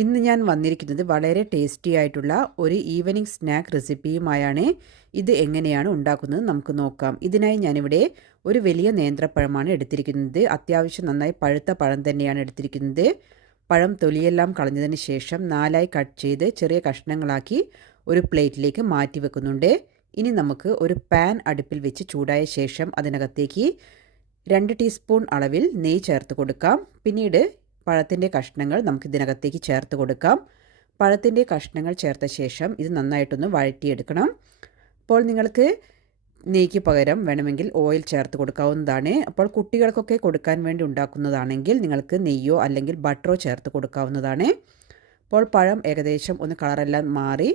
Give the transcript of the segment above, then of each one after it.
ഇന്ന് ഞാൻ വന്നിരിക്കുന്നത് വളരെ ടേസ്റ്റി ആയിട്ടുള്ള ഒരു ഈവനിങ് സ്നാക്ക് റെസിപ്പിയുമായാണ്. ഇത് എങ്ങനെയാണ് ഉണ്ടാക്കുന്നത് നമുക്ക് നോക്കാം. ഇതിനായി ഞാനിവിടെ ഒരു വലിയ നേന്ത്രപ്പഴമാണ് എടുത്തിരിക്കുന്നത്. അത്യാവശ്യം നന്നായി പഴുത്ത പഴം തന്നെയാണ് എടുത്തിരിക്കുന്നത്. പഴം തൊലിയെല്ലാം കളഞ്ഞതിന് ശേഷം 4ആയി കട്ട് ചെയ്ത് ചെറിയ കഷ്ണങ്ങളാക്കി ഒരു പ്ലേറ്റിലേക്ക് മാറ്റി വെക്കുന്നുണ്ട്. ഇനി നമുക്ക് ഒരു പാൻ അടുപ്പിൽ വെച്ച് ചൂടായ ശേഷം അതിനകത്തേക്ക് 2 ടീസ്പൂൺ അളവിൽ നെയ്യ് ചേർത്ത് കൊടുക്കാം. പിന്നീട് പഴത്തിൻ്റെ കഷ്ണങ്ങൾ നമുക്ക് ഇതിനകത്തേക്ക് ചേർത്ത് കൊടുക്കാം. പഴത്തിൻ്റെ കഷ്ണങ്ങൾ ചേർത്ത ശേഷം ഇത് നന്നായിട്ടൊന്ന് വഴറ്റിയെടുക്കണം. അപ്പോൾ നിങ്ങൾക്ക് നെയ്യ്ക്ക് പകരം വേണമെങ്കിൽ ഓയിൽ ചേർത്ത് കൊടുക്കാവുന്നതാണ്. അപ്പോൾ കുട്ടികൾക്കൊക്കെ കൊടുക്കാൻ വേണ്ടി ഉണ്ടാക്കുന്നതാണെങ്കിൽ നിങ്ങൾക്ക് നെയ്യോ അല്ലെങ്കിൽ ബട്ടറോ ചേർത്ത് കൊടുക്കാവുന്നതാണ്. അപ്പോൾ പഴം ഏകദേശം ഒന്ന് കളറെല്ലാം മാറി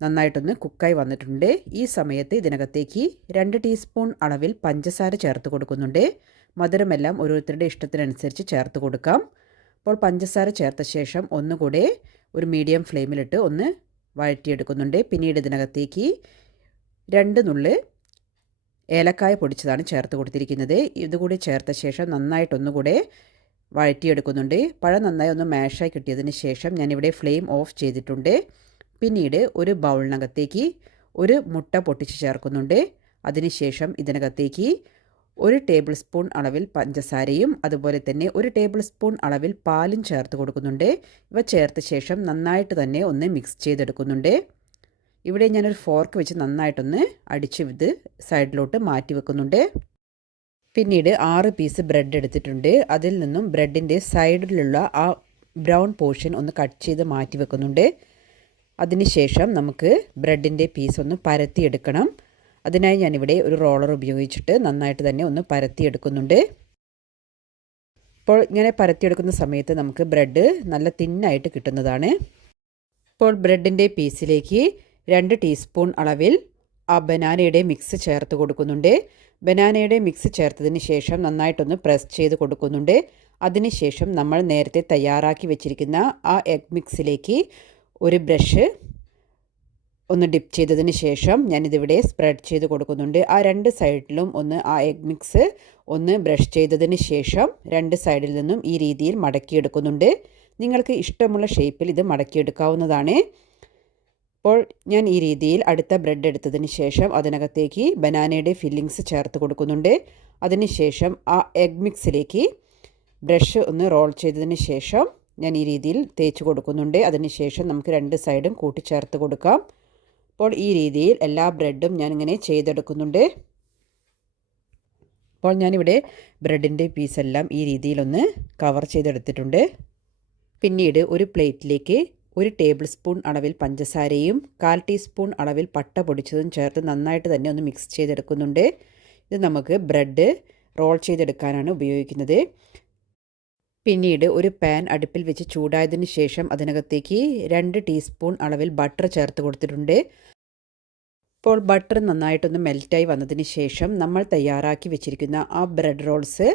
നന്നായിട്ടൊന്ന് കുക്കായി വന്നിട്ടുണ്ട്. ഈ സമയത്ത് ഇതിനകത്തേക്ക് 2 ടീസ്പൂൺ അളവിൽ പഞ്ചസാര ചേർത്ത് കൊടുക്കുന്നുണ്ട്. മധുരമെല്ലാം ഓരോരുത്തരുടെ ഇഷ്ടത്തിനനുസരിച്ച് ചേർത്ത് കൊടുക്കാം. അപ്പോൾ പഞ്ചസാര ചേർത്ത ശേഷം ഒന്നുകൂടെ ഒരു മീഡിയം ഫ്ലെയിമിലിട്ട് ഒന്ന് വഴറ്റിയെടുക്കുന്നുണ്ട്. പിന്നീട് ഇതിനകത്തേക്ക് 2 നുള്ള് ഏലക്കായ പൊടിച്ചതാണ് ചേർത്ത് കൊടുത്തിരിക്കുന്നത്. ഇതുകൂടി ചേർത്ത ശേഷം നന്നായിട്ടൊന്നുകൂടെ വഴറ്റിയെടുക്കുന്നുണ്ട്. പഴം നന്നായി ഒന്ന് മാഷായി കിട്ടിയതിന് ശേഷം ഞാനിവിടെ ഫ്ലെയിം ഓഫ് ചെയ്തിട്ടുണ്ട്. പിന്നീട് ഒരു ബൗളിനകത്തേക്ക് ഒരു മുട്ട പൊട്ടിച്ച് ചേർക്കുന്നുണ്ട്. അതിനുശേഷം ഇതിനകത്തേക്ക് 1 ടേബിൾ സ്പൂൺ അളവിൽ പഞ്ചസാരയും അതുപോലെ തന്നെ 1 ടേബിൾ സ്പൂൺ അളവിൽ പാലും ചേർത്ത് കൊടുക്കുന്നുണ്ട്. ഇവ ചേർത്ത ശേഷം നന്നായിട്ട് തന്നെ ഒന്ന് മിക്സ് ചെയ്തെടുക്കുന്നുണ്ട്. ഇവിടെ ഞാനൊരു ഫോർക്ക് വെച്ച് നന്നായിട്ടൊന്ന് അടിച്ച് ഇത് സൈഡിലോട്ട് മാറ്റി വെക്കുന്നുണ്ട്. പിന്നീട് 6 പീസ് ബ്രെഡ് എടുത്തിട്ടുണ്ട്. അതിൽ നിന്നും ബ്രെഡിൻ്റെ സൈഡിലുള്ള ആ ബ്രൗൺ പോർഷൻ ഒന്ന് കട്ട് ചെയ്ത് മാറ്റി വെക്കുന്നുണ്ട്. അതിനുശേഷം നമുക്ക് ബ്രെഡിൻ്റെ പീസ് ഒന്ന് പരത്തിയെടുക്കണം. അതിനായി ഞാനിവിടെ ഒരു റോളർ ഉപയോഗിച്ചിട്ട് നന്നായിട്ട് തന്നെ ഒന്ന് പരത്തിയെടുക്കുന്നുണ്ട്. ഇപ്പോൾ ഇങ്ങനെ പരത്തിയെടുക്കുന്ന സമയത്ത് നമുക്ക് ബ്രെഡ് നല്ല തിന്നായിട്ട് കിട്ടുന്നതാണ്. ഇപ്പോൾ ബ്രെഡിൻ്റെ പീസിലേക്ക് 2 ടീസ്പൂൺ അളവിൽ ആ ബനാനയുടെ മിക്സ് ചേർത്ത് കൊടുക്കുന്നുണ്ട്. ബനാനയുടെ മിക്സ് ചേർത്തതിന് ശേഷം നന്നായിട്ടൊന്ന് പ്രസ് ചെയ്ത് കൊടുക്കുന്നുണ്ട്. അതിനുശേഷം നമ്മൾ നേരത്തെ തയ്യാറാക്കി വെച്ചിരിക്കുന്ന ആ എഗ് മിക്സിലേക്ക് ഒരു ബ്രഷ് ഒന്ന് ഡിപ്പ് ചെയ്തതിന് ശേഷം ഞാനിതിവിടെ സ്പ്രെഡ് ചെയ്ത് കൊടുക്കുന്നുണ്ട്. ആ 2 സൈഡിലും ഒന്ന് ആ എഗ് മിക്സ് ഒന്ന് ബ്രഷ് ചെയ്തതിന് ശേഷം 2 സൈഡിൽ നിന്നും ഈ രീതിയിൽ മടക്കിയെടുക്കുന്നുണ്ട്. നിങ്ങൾക്ക് ഇഷ്ടമുള്ള ഷേപ്പിൽ ഇത് മടക്കിയെടുക്കാവുന്നതാണ്. അപ്പോൾ ഞാൻ ഈ രീതിയിൽ അടുത്ത ബ്രെഡ് എടുത്തതിന് ശേഷം അതിനകത്തേക്ക് ബനാനയുടെ ഫില്ലിങ്സ് ചേർത്ത് കൊടുക്കുന്നുണ്ട്. അതിനുശേഷം ആ എഗ് മിക്സിലേക്ക് ബ്രഷ് ഒന്ന് റോൾ ചെയ്തതിന് ശേഷം ഞാൻ ഈ രീതിയിൽ തേച്ച് കൊടുക്കുന്നുണ്ട്. അതിനുശേഷം നമുക്ക് 2 സൈഡും കൂട്ടിച്ചേർത്ത് കൊടുക്കാം. അപ്പോൾ ഈ രീതിയിൽ എല്ലാ ബ്രെഡും ഞാനിങ്ങനെ ചെയ്തെടുക്കുന്നുണ്ട്. അപ്പോൾ ഞാനിവിടെ ബ്രെഡിൻ്റെ പീസെല്ലാം ഈ രീതിയിലൊന്ന് കവർ ചെയ്തെടുത്തിട്ടുണ്ട്. പിന്നീട് ഒരു പ്ലേറ്റിലേക്ക് 1 ടേബിൾ സ്പൂൺ അളവിൽ പഞ്ചസാരയും 1/4 ടീസ്പൂൺ അളവിൽ പട്ട പൊടിച്ചതും ചേർത്ത് നന്നായിട്ട് തന്നെ ഒന്ന് മിക്സ് ചെയ്തെടുക്കുന്നുണ്ട്. ഇത് നമുക്ക് ബ്രെഡ് റോൾ ചെയ്തെടുക്കാനാണ് ഉപയോഗിക്കുന്നത്. പിന്നീട് ഒരു പാൻ അടുപ്പിൽ വെച്ച് ചൂടായതിന് ശേഷം അതിനകത്തേക്ക് 2 ടീസ്പൂൺ അളവിൽ ബട്ടർ ചേർത്ത് കൊടുത്തിട്ടുണ്ട്. ഇപ്പോൾ ബട്ടർ നന്നായിട്ടൊന്ന് മെൽറ്റായി വന്നതിന് ശേഷം നമ്മൾ തയ്യാറാക്കി വെച്ചിരിക്കുന്ന ആ ബ്രെഡ് റോൾസ്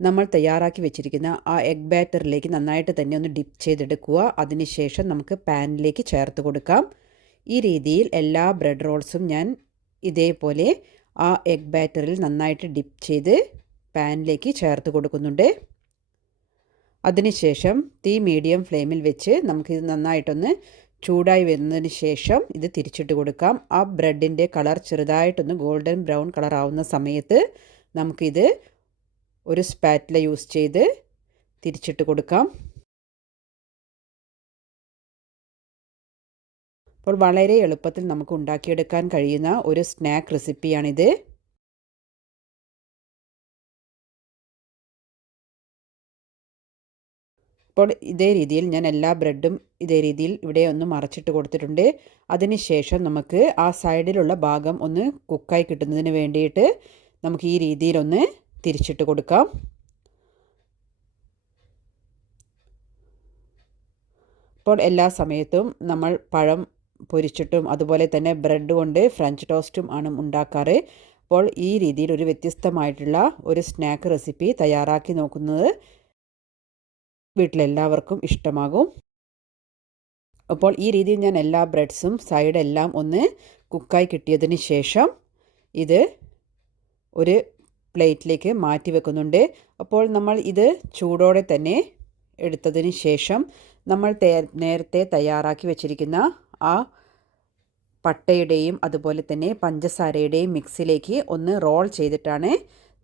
നമ്മൾ തയ്യാറാക്കി വെച്ചിരിക്കുന്ന ആ എഗ് ബാറ്ററിലേക്ക് നന്നായിട്ട് തന്നെ ഒന്ന് ഡിപ്പ് ചെയ്തെടുക്കുക. അതിനുശേഷം നമുക്ക് പാനിലേക്ക് ചേർത്ത് കൊടുക്കാം. ഈ രീതിയിൽ എല്ലാ ബ്രെഡ് റോൾസും ഞാൻ ഇതേപോലെ ആ എഗ് ബാറ്ററിൽ നന്നായിട്ട് ഡിപ്പ് ചെയ്ത് പാനിലേക്ക് ചേർത്ത് കൊടുക്കുന്നുണ്ട്. അതിനുശേഷം തീ മീഡിയം ഫ്ലെയിമിൽ വെച്ച് നമുക്കിത് നന്നായിട്ടൊന്ന് ചൂടായി വരുന്നതിന് ശേഷം ഇത് തിരിച്ചിട്ട് കൊടുക്കാം. ആ ബ്രെഡിൻ്റെ കളർ ചെറുതായിട്ടൊന്ന് ഗോൾഡൻ ബ്രൗൺ കളർ ആവുന്ന സമയത്ത് നമുക്കിത് ഒരു സ്പാറ്റില യൂസ് ചെയ്ത് തിരിച്ചിട്ട് കൊടുക്കാം. അപ്പോൾ വളരെ എളുപ്പത്തിൽ നമുക്ക് ഉണ്ടാക്കിയെടുക്കാൻ കഴിയുന്ന ഒരു സ്നാക്ക് റെസിപ്പിയാണിത്. അപ്പോൾ ഇതേ രീതിയിൽ ഞാൻ എല്ലാ ബ്രെഡും ഇതേ രീതിയിൽ ഇവിടെ ഒന്ന് മറച്ചിട്ട് കൊടുത്തിട്ടുണ്ട്. അതിനുശേഷം നമുക്ക് ആ സൈഡിലുള്ള ഭാഗം ഒന്ന് കുക്കായി കിട്ടുന്നതിന് വേണ്ടിയിട്ട് നമുക്ക് ഈ രീതിയിലൊന്ന് തിരിച്ചിട്ട് കൊടുക്കാം. അപ്പോൾ എല്ലാ സമയത്തും നമ്മൾ പഴം പൊരിച്ചിട്ടും അതുപോലെ തന്നെ ബ്രെഡ് കൊണ്ട് ഫ്രഞ്ച് ടോസ്റ്റും ആണ് ഉണ്ടാക്കാറ്. അപ്പോൾ ഈ രീതിയിൽ ഒരു വ്യത്യസ്തമായിട്ടുള്ള ഒരു സ്നാക്ക് റെസിപ്പി തയ്യാറാക്കി നോക്കുന്നത് വീട്ടിലെല്ലാവർക്കും ഇഷ്ടമാകും. അപ്പോൾ ഈ രീതിയിൽ ഞാൻ എല്ലാ ബ്രെഡ്സും സൈഡെല്ലാം ഒന്ന് കുക്കായി കിട്ടിയതിന് ശേഷം ഇത് ഒരു പ്ലേറ്റിലേക്ക് മാറ്റി വെക്കുന്നുണ്ട്. അപ്പോൾ നമ്മൾ ഇത് ചൂടോടെ തന്നെ എടുത്തതിന് ശേഷം നമ്മൾ നേരത്തെ തയ്യാറാക്കി വെച്ചിരിക്കുന്ന ആ പട്ടയുടെയും അതുപോലെ തന്നെ പഞ്ചസാരയുടെയും മിക്സിലേക്ക് ഒന്ന് റോൾ ചെയ്തിട്ടാണ്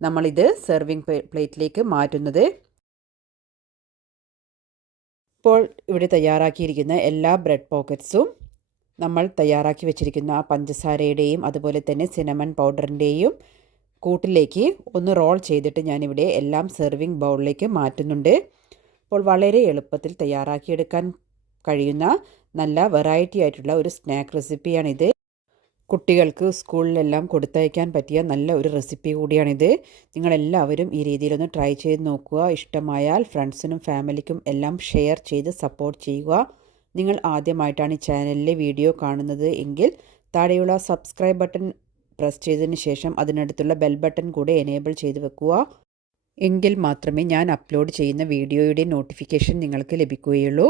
നമ്മളിത് സെർവിങ് പ്ലേറ്റിലേക്ക് മാറ്റുന്നത്. ഇപ്പോൾ ഇവിടെ തയ്യാറാക്കിയിരിക്കുന്ന എല്ലാ ബ്രെഡ് പോക്കറ്റ്സും നമ്മൾ തയ്യാറാക്കി വെച്ചിരിക്കുന്ന ആ പഞ്ചസാരയുടെയും അതുപോലെ തന്നെ സിനമൺ പൗഡറിൻ്റെയും കൂട്ടിലേക്ക് ഒന്ന് റോൾ ചെയ്തിട്ട് ഞാനിവിടെ എല്ലാം സെർവിങ് ബൗളിലേക്ക് മാറ്റുന്നുണ്ട്. അപ്പോൾ വളരെ എളുപ്പത്തിൽ തയ്യാറാക്കിയെടുക്കാൻ കഴിയുന്ന നല്ല വെറൈറ്റി ആയിട്ടുള്ള ഒരു സ്നാക്ക് റെസിപ്പിയാണിത്. കുട്ടികൾക്ക് സ്കൂളിലെല്ലാം കൊടുത്തയക്കാൻ പറ്റിയ നല്ല ഒരു റെസിപ്പി കൂടിയാണിത്. നിങ്ങളെല്ലാവരും ഈ രീതിയിലൊന്ന് ട്രൈ ചെയ്ത് നോക്കുക. ഇഷ്ടമായാൽ ഫ്രണ്ട്സിനും ഫാമിലിക്കും എല്ലാം ഷെയർ ചെയ്ത് സപ്പോർട്ട് ചെയ്യുക. നിങ്ങൾ ആദ്യമായിട്ടാണ് ഈ ചാനലിലെ വീഡിയോ കാണുന്നത് എങ്കിൽ താഴെയുള്ള സബ്സ്ക്രൈബ് ബട്ടൺ പ്രസ് ചെയ്തതിന് ശേഷം അതിനടുത്തുള്ള ബെൽ ബട്ടൺ കൂടെ എനേബിൾ ചെയ്ത് വെക്കുക. എങ്കിൽ മാത്രമേ ഞാൻ അപ്ലോഡ് ചെയ്യുന്ന വീഡിയോയുടെ നോട്ടിഫിക്കേഷൻ നിങ്ങൾക്ക് ലഭിക്കുകയുള്ളൂ.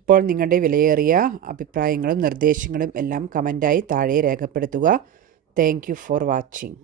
ഇപ്പോൾ നിങ്ങളുടെ വിലയേറിയ അഭിപ്രായങ്ങളും നിർദ്ദേശങ്ങളും എല്ലാം കമൻറ്റായി താഴെ രേഖപ്പെടുത്തുക. Thank you for watching.